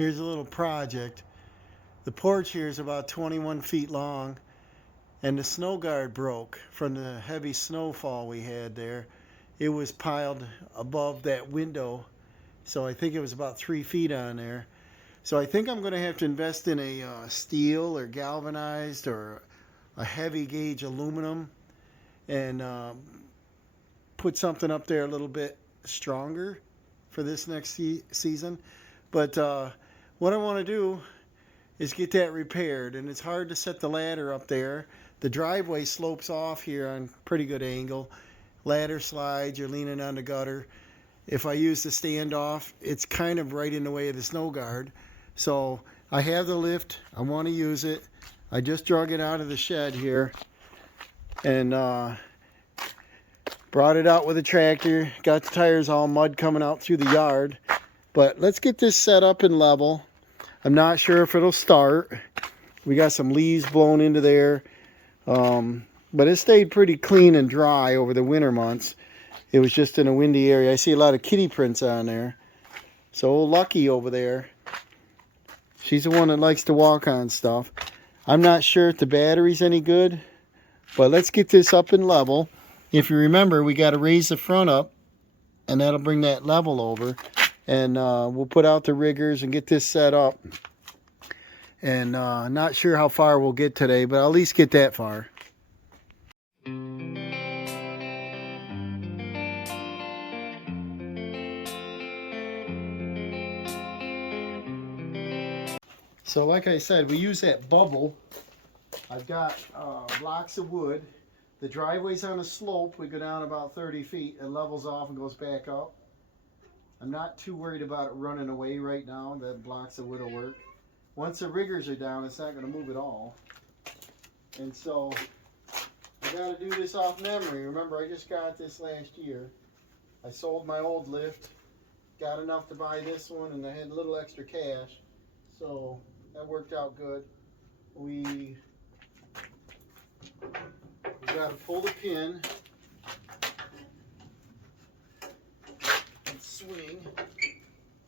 Here's a little project. The porch here is about 21 feet long, and the snow guard broke from the heavy snowfall we had there. It was piled above that window, so I think it was about 3 feet on there. So I think I'm going to have to invest in a steel or galvanized or a heavy gauge aluminum and put something up there a little bit stronger for this next season. But what I want to do is get that repaired, and it's hard to set the ladder up there. The driveway slopes off here on pretty good angle. Ladder slides, you're leaning on the gutter. If I use the standoff, it's kind of right in the way of the snow guard. So I have the lift, I want to use it. I just drug it out of the shed here and brought it out with a tractor. Got the tires all mud coming out through the yard. But let's get this set up and level. I'm not sure if it'll start. We got some leaves blown into there. But it stayed pretty clean and dry over the winter months. It was just in a windy area. I see a lot of kitty prints on there. So old Lucky over there, she's the one that likes to walk on stuff. I'm not sure if the battery's any good, but let's get this up and level. If you remember, we got to raise the front up, and that'll bring that level over. And we'll put out the riggers and get this set up. And not sure how far we'll get today, but I'll at least get that far. So like I said, we use that bubble. I've got blocks of wood. The driveway's on a slope. We go down about 30 feet. It levels off and goes back up. I'm not too worried about it running away right now. That blocks of wood will work. Once the riggers are down, it's not going to move at all. And so I got to do this off memory. Remember, I just got this last year. I sold my old lift, got enough to buy this one, and I had a little extra cash. So that worked out good. We got to pull the pin. Swing.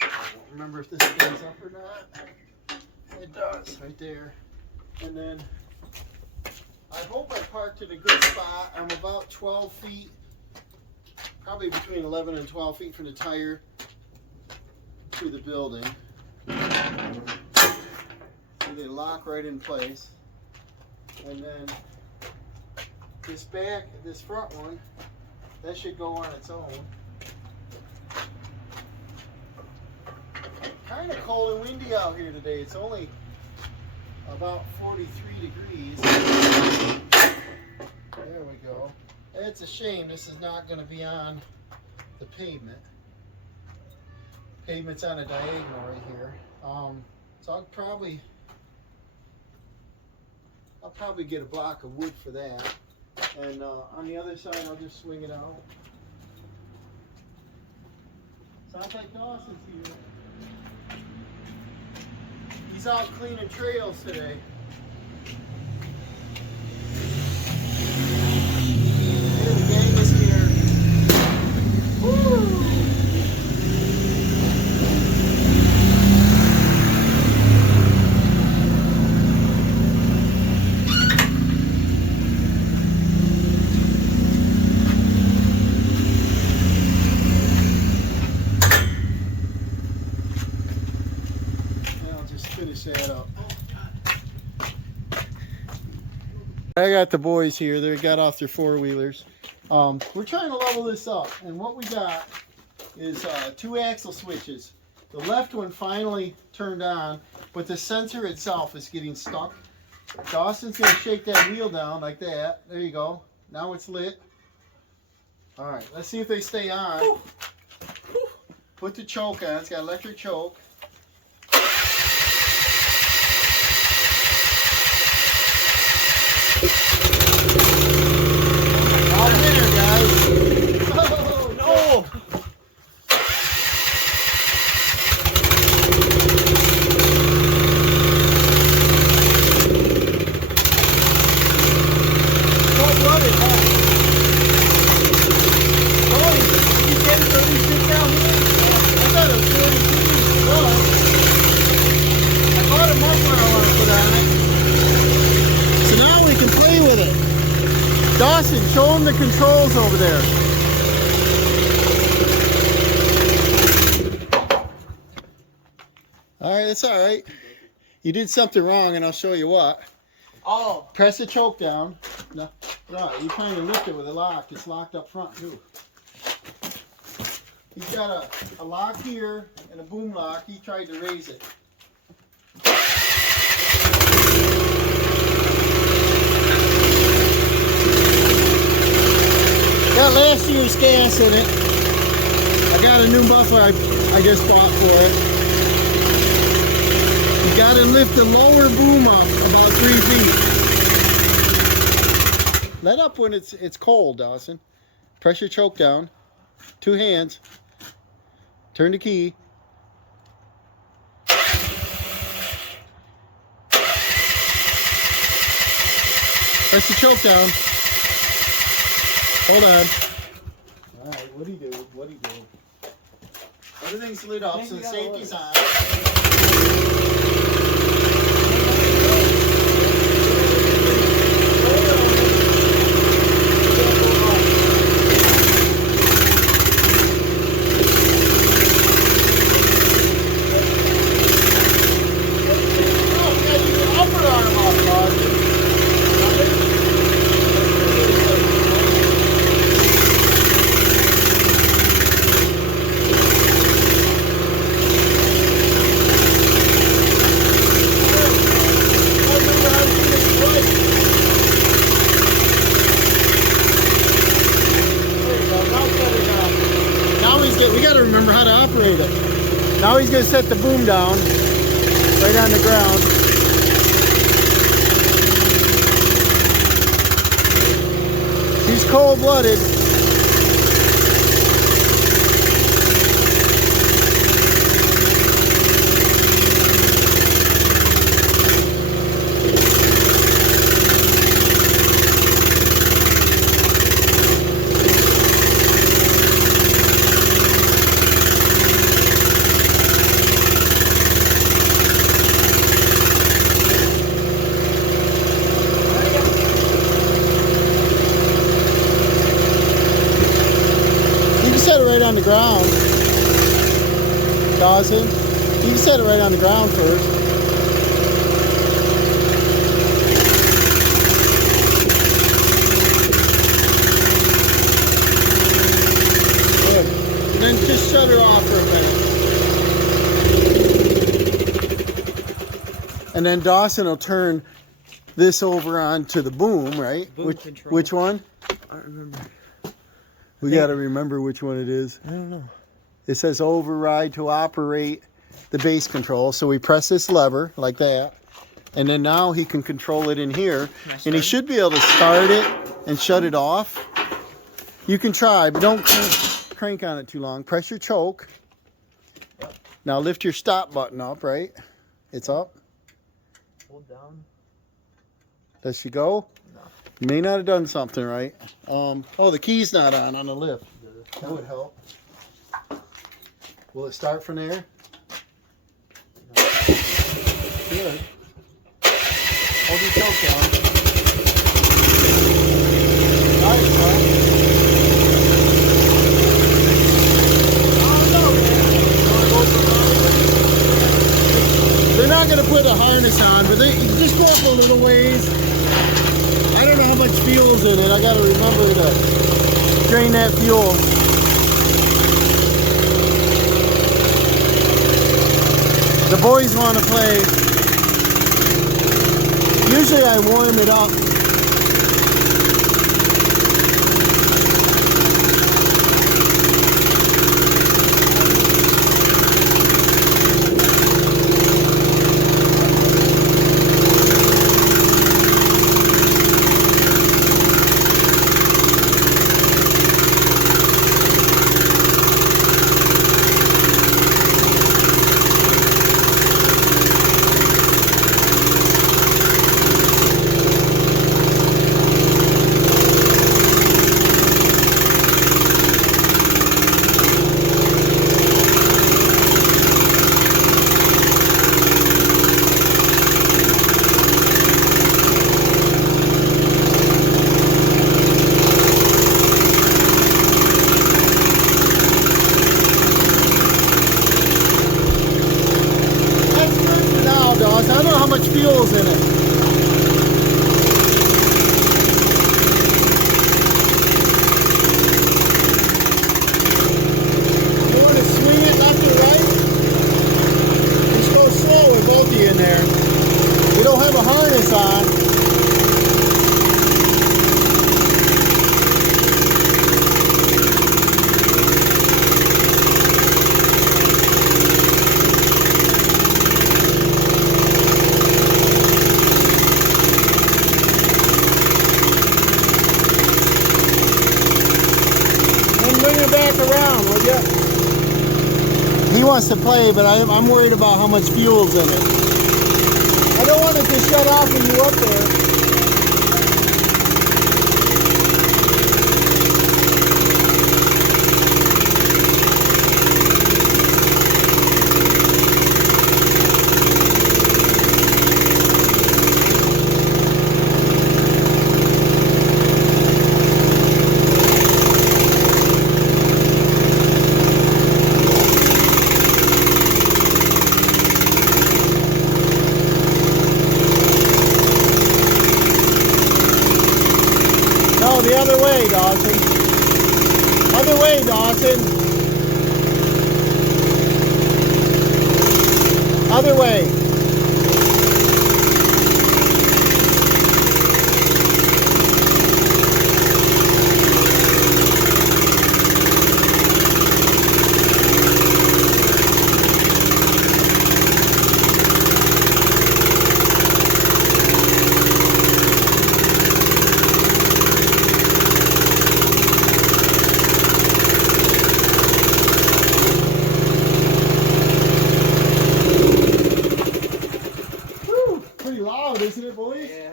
I don't remember if this stands up or not. It does, right there. And then I hope I parked in a good spot. I'm about 12 feet, probably between 11 and 12 feet from the tire to the building. So they lock right in place. And then this front one, that should go on its own. Kind of cold and windy out here today. It's only about 43 degrees. There we go. It's a shame this is not going to be on the pavement. Pavement's on a diagonal right here. So I'll probably get a block of wood for that. And on the other side, I'll just swing it out. Sounds like Dawson's here. He's out cleaning trails today. Yeah, the gang is here. Woo! Finish that up. I got the boys here. They got off their four-wheelers. We're trying to level this up, and what we got is 2 axle switches. The left one finally turned on, but the sensor itself is getting stuck. Dawson's going to shake that wheel down like that. There you go. Now it's lit. All right, let's see if they stay on. Put the choke on. It's got electric choke. All winner, guys. Oh, no. Cold-blooded, huh? Oh, did you get 36 down here? I thought it was 42. Show him the controls over there. All right, it's all right. You did something wrong, and I'll show you what. Oh. Press the choke down. No, right, you're trying to lift it with a lock. It's locked up front, too. He's got a lock here and a boom lock. He tried to raise it. Got last year's gas in it. I got a new muffler I just bought for it. You got to lift the lower boom up about 3 feet. Let up when it's cold, Dawson. Press your choke down. 2 hands. Turn the key. Press the choke down. Hold on. All right, what'd he do? What'd he do? Everything's lit up, so the safety's on. We got to remember how to operate it. Now he's going to set the boom down right on the ground. He's cold-blooded. Right on the ground, Dawson. You can set it right on the ground first. Good. And then just shut it off for a minute. And then Dawson will turn this over onto the boom, right? Boom Which one? I don't remember. We got to remember which one it is. I don't know. It says override to operate the base control. So we press this lever like that. And then now he can control it in here. And he should be able to start it and shut it off. You can try, but don't crank on it too long. Press your choke. Yep. Now lift your stop button up, right? It's up. Hold down. Does she go? No. You may not have done something right. Oh, the key's not on the lift. That would help. Will it start from there? No. Good. Hold your choke down. Nice, huh? They're not going to put a harness on, but they just go up a little ways. I don't know how much fuel's in it. I got to remember to drain that fuel. The boys want to play. Usually I warm it up. fuels in it. You want to swing it left or right? Just go slow with both of you in there. We don't have a harness on. Bring it back around, will ya? He wants to play, but I'm worried about how much fuel's in it. I don't want it to shut off when you're up there. No, the other way, Dawson. Other way, Dawson. Other way. Pretty loud, isn't it, boys? Yeah.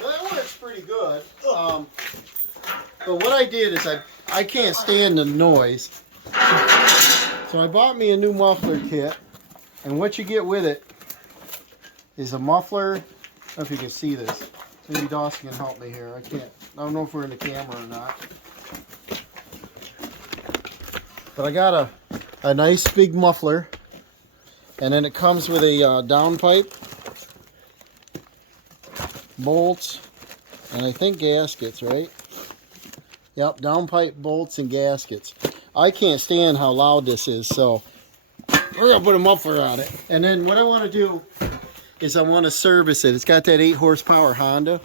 Well, that works pretty good. But what I did is I can't stand the noise. So I bought me a new muffler kit. And what you get with it is a muffler. I don't know if you can see this. Maybe Dawson can help me here. I don't know if we're in the camera or not. But I got a nice big muffler. And then it comes with a downpipe, bolts, and I think gaskets, right? Yep, downpipe, bolts, and gaskets. I can't stand how loud this is, so we're going to put a muffler on it. And then what I want to do is I want to service it. It's got that 8 horsepower Honda,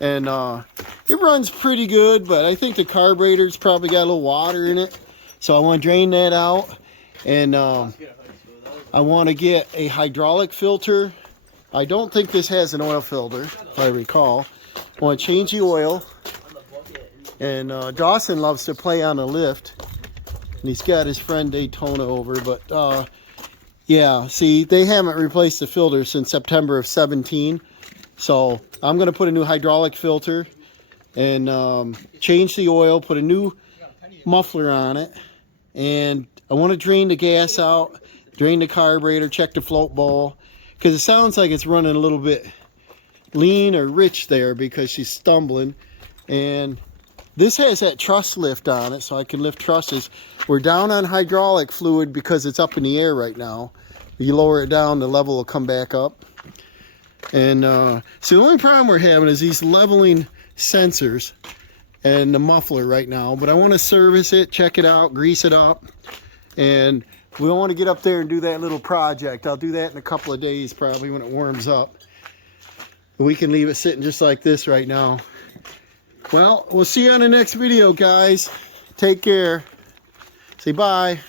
and it runs pretty good, but I think the carburetor's probably got a little water in it. So I want to drain that out, and I want to get a hydraulic filter. I don't think this has an oil filter, if I recall. I want to change the oil. And Dawson loves to play on a lift. And he's got his friend Daytona over. But yeah, see, they haven't replaced the filter since September of 17. So I'm going to put a new hydraulic filter and change the oil, put a new muffler on it. And I want to drain the gas out. Drain the carburetor, check the float bowl, because it sounds like it's running a little bit lean or rich there because she's stumbling. And this has that truss lift on it, so I can lift trusses. We're down on hydraulic fluid because it's up in the air right now. You lower it down, the level will come back up. And so the only problem we're having is these leveling sensors and the muffler right now. But I want to service it, check it out, grease it up, and we don't want to get up there and do that little project. I'll do that in a couple of days probably when it warms up. We can leave it sitting just like this right now. Well, we'll see you on the next video, guys. Take care. Say bye.